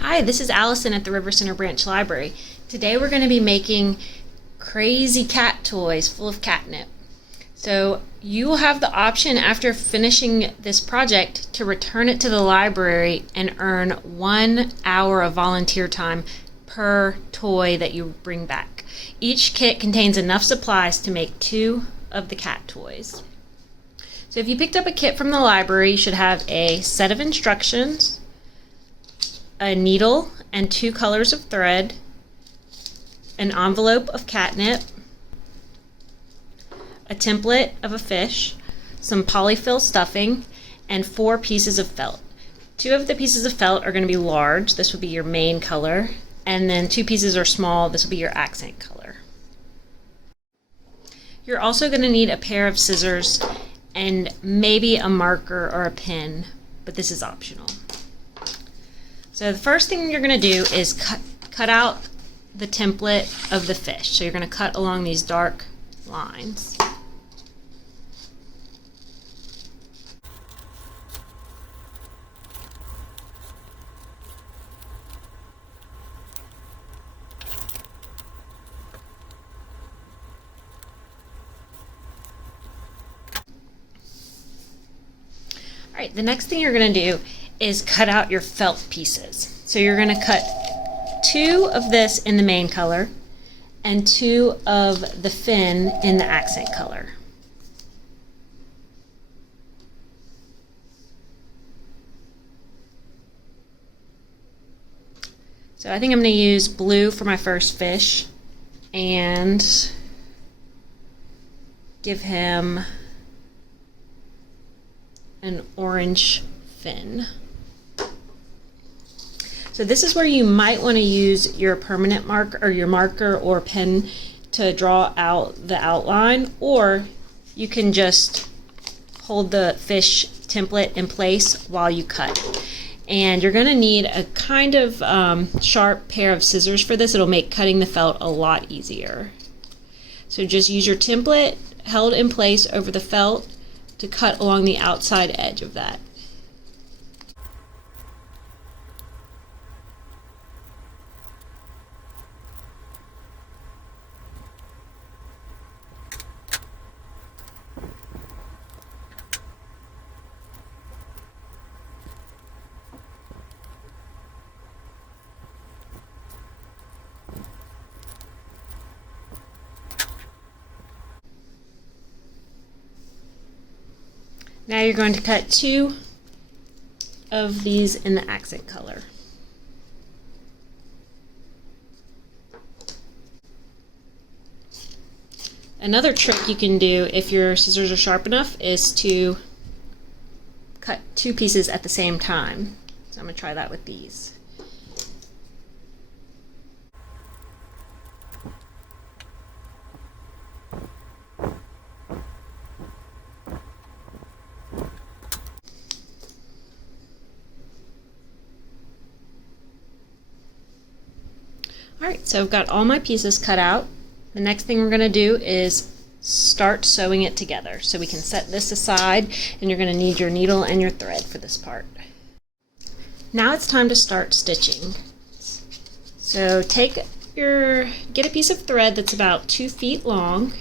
Hi, this is Allison at the River Center Branch Library. Today we're going to be making crazy cat toys full of catnip. So you will have the option after finishing this project to return it to the library and earn 1 hour of volunteer time per toy that you bring back. Each kit contains enough supplies to make 2 of the cat toys. So if you picked up a kit from the library, you should have a set of instructions, a needle and 2 colors of thread, an envelope of catnip, a template of a fish, some polyfill stuffing, and 4 pieces of felt. 2 of the pieces of felt are going to be large. This will be your main color, and then 2 pieces are small. This will be your accent color. You're also going to need a pair of scissors and maybe a marker or a pen, but this is optional. So the first thing you're going to do is cut out the template of the fish. So you're going to cut along these dark lines. All right, the next thing you're going to do is cut out your felt pieces. So you're going to cut 2 of this in the main color and 2 of the fin in the accent color. So I think I'm going to use blue for my first fish and give him an orange fin. So this is where you might want to use your permanent marker or your marker or pen to draw out the outline, or you can just hold the fish template in place while you cut. And you're going to need a kind of sharp pair of scissors for this. It'll make cutting the felt a lot easier. So just use your template held in place over the felt to cut along the outside edge of that. Now you're going to cut 2 of these in the accent color. Another trick you can do if your scissors are sharp enough is to cut 2 pieces at the same time. So I'm going to try that with these. Alright, so I've got all my pieces cut out. The next thing we're going to do is start sewing it together. So we can set this aside, and you're going to need your needle and your thread for this part. Now it's time to start stitching. So get a piece of thread that's about 2 feet long.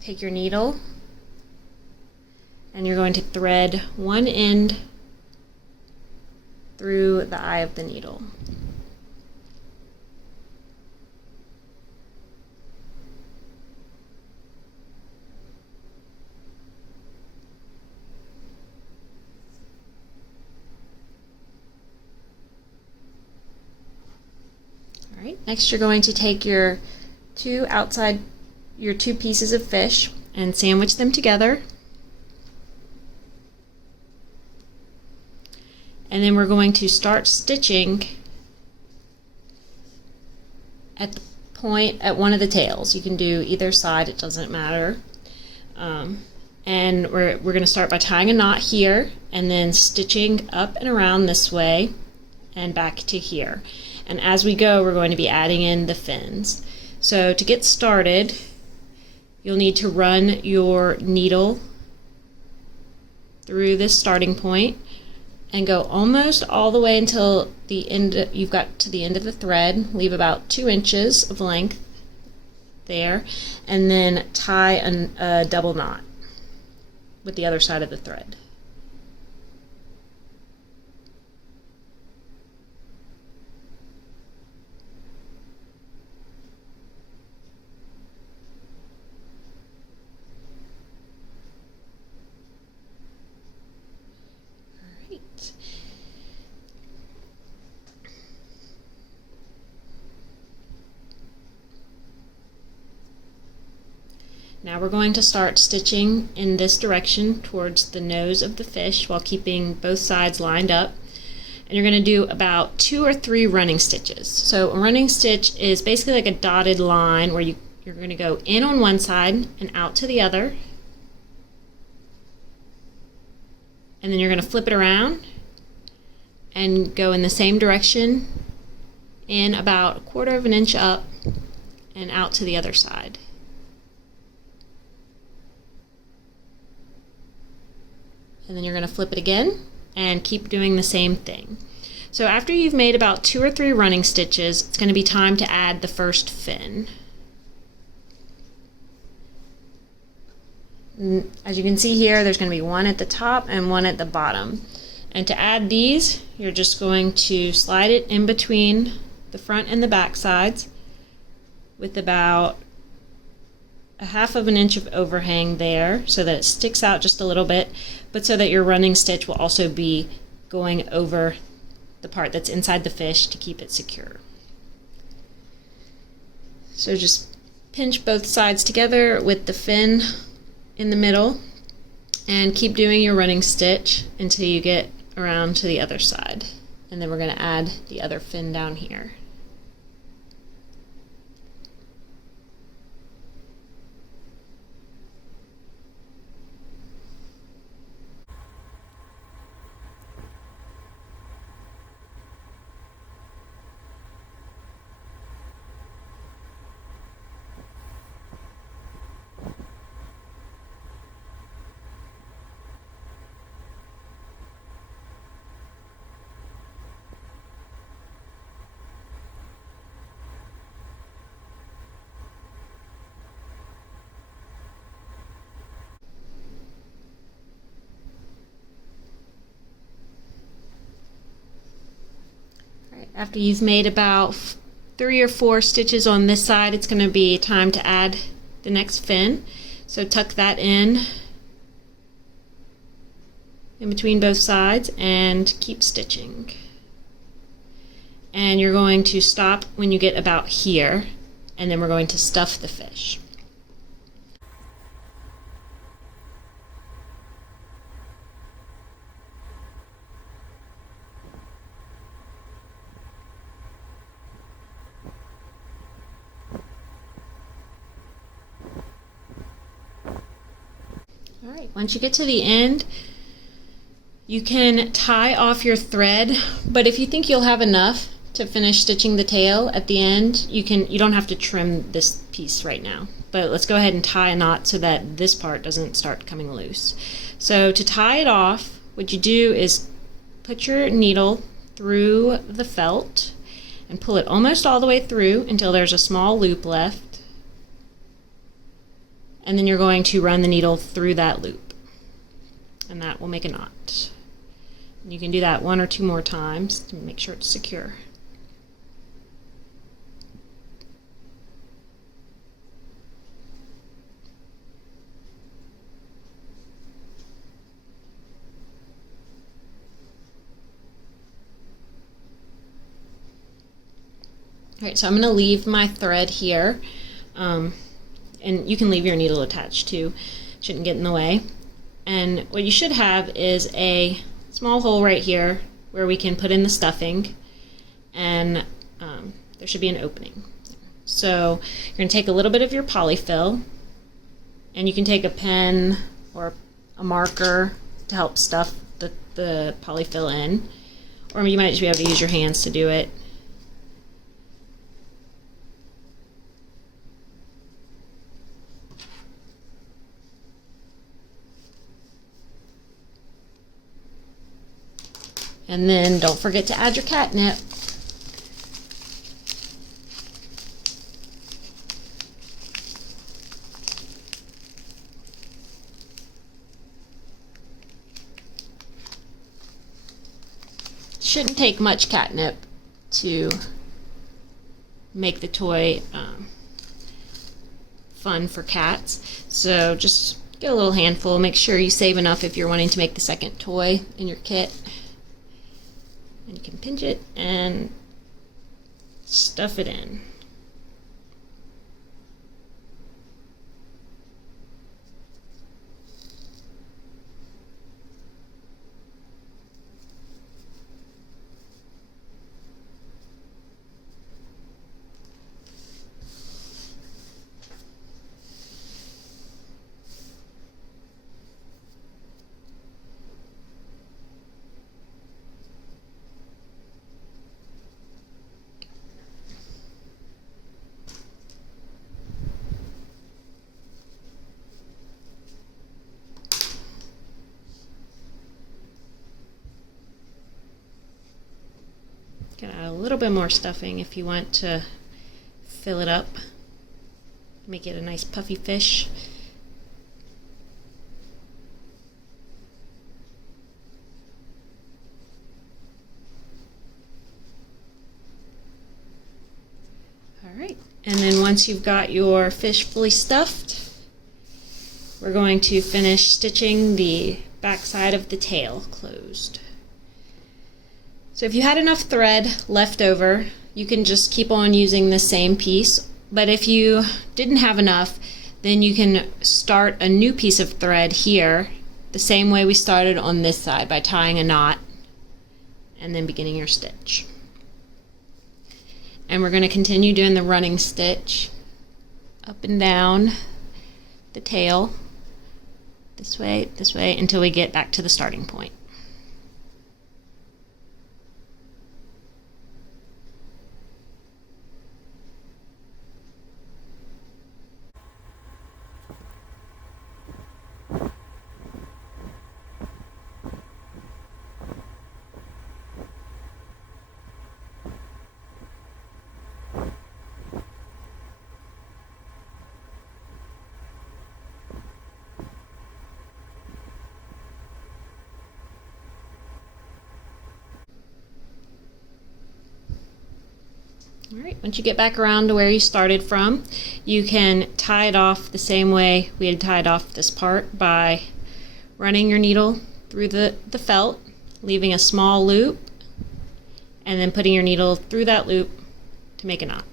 Take your needle and you're going to thread one end through the eye of the needle. All right, next you're going to take your 2 pieces of fish and sandwich them together. And then we're going to start stitching at the point at one of the tails. You can do either side, it doesn't matter. And we're going to start by tying a knot here and then stitching up and around this way and back to here. And as we go, we're going to be adding in the fins. So to get started, you'll need to run your needle through this starting point and go almost all the way until the end. You've got to the end of the thread. Leave about 2 inches of length there, and then tie a double knot with the other side of the thread. Now we're going to start stitching in this direction towards the nose of the fish while keeping both sides lined up. And you're going to do about 2 or 3 running stitches. So a running stitch is basically like a dotted line where you're going to go in on one side and out to the other. And then you're going to flip it around and go in the same direction in about 1/4 of an inch up and out to the other side. And then you're going to flip it again and keep doing the same thing. So after you've made about 2 or 3 running stitches, it's going to be time to add the first fin. As you can see here, there's going to be one at the top and one at the bottom. And to add these, you're just going to slide it in between the front and the back sides with about 1/2 of an inch of overhang there so that it sticks out just a little bit, but so that your running stitch will also be going over the part that's inside the fish to keep it secure. So just pinch both sides together with the fin in the middle and keep doing your running stitch until you get around to the other side. And then we're going to add the other fin down here. After you've made about 3 or 4 stitches on this side, it's going to be time to add the next fin. So tuck that in between both sides and keep stitching. And you're going to stop when you get about here, and then we're going to stuff the fish. Alright, once you get to the end, you can tie off your thread, but if you think you'll have enough to finish stitching the tail at the end, you don't have to trim this piece right now. But let's go ahead and tie a knot so that this part doesn't start coming loose. So to tie it off, what you do is put your needle through the felt and pull it almost all the way through until there's a small loop left. And then you're going to run the needle through that loop, and that will make a knot. And you can do that 1 or 2 more times to make sure it's secure. Alright, so I'm going to leave my thread here. And you can leave your needle attached too, shouldn't get in the way. And what you should have is a small hole right here where we can put in the stuffing, and there should be an opening. So you're going to take a little bit of your polyfill, and you can take a pen or a marker to help stuff the polyfill in, or you might just be able to use your hands to do it. And then don't forget to add your catnip. Shouldn't take much catnip to make the toy fun for cats. So just get a little handful. Make sure you save enough if you're wanting to make the second toy in your kit. And you can pinch it and stuff it in. Can add a little bit more stuffing if you want to fill it up. Make it a nice puffy fish. Alright, and then once you've got your fish fully stuffed, we're going to finish stitching the back side of the tail closed. So if you had enough thread left over, you can just keep on using the same piece. But if you didn't have enough, then you can start a new piece of thread here, the same way we started on this side, by tying a knot and then beginning your stitch. And we're going to continue doing the running stitch up and down the tail, this way, until we get back to the starting point. Alright, once you get back around to where you started from, you can tie it off the same way we had tied off this part by running your needle through the felt, leaving a small loop, and then putting your needle through that loop to make a knot.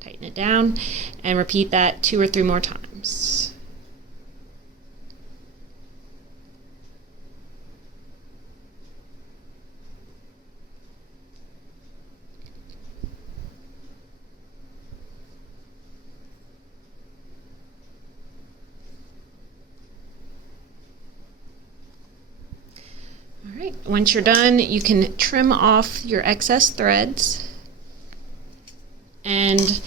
Tighten it down and repeat that 2 or 3 more times. Alright, once you're done, you can trim off your excess threads, and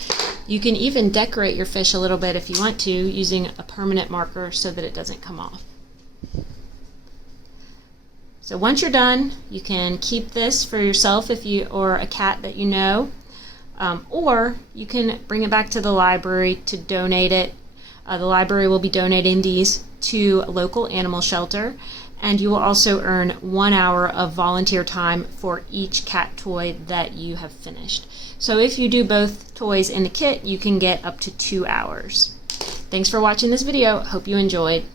you can even decorate your fish a little bit if you want to, using a permanent marker so that it doesn't come off. So once you're done, you can keep this for yourself or a cat that you know, or you can bring it back to the library to donate it. The library will be donating these to a local animal shelter, and you will also earn 1 hour of volunteer time for each cat toy that you have finished. So if you do both toys in the kit, you can get up to 2 hours. Thanks for watching this video. Hope you enjoyed.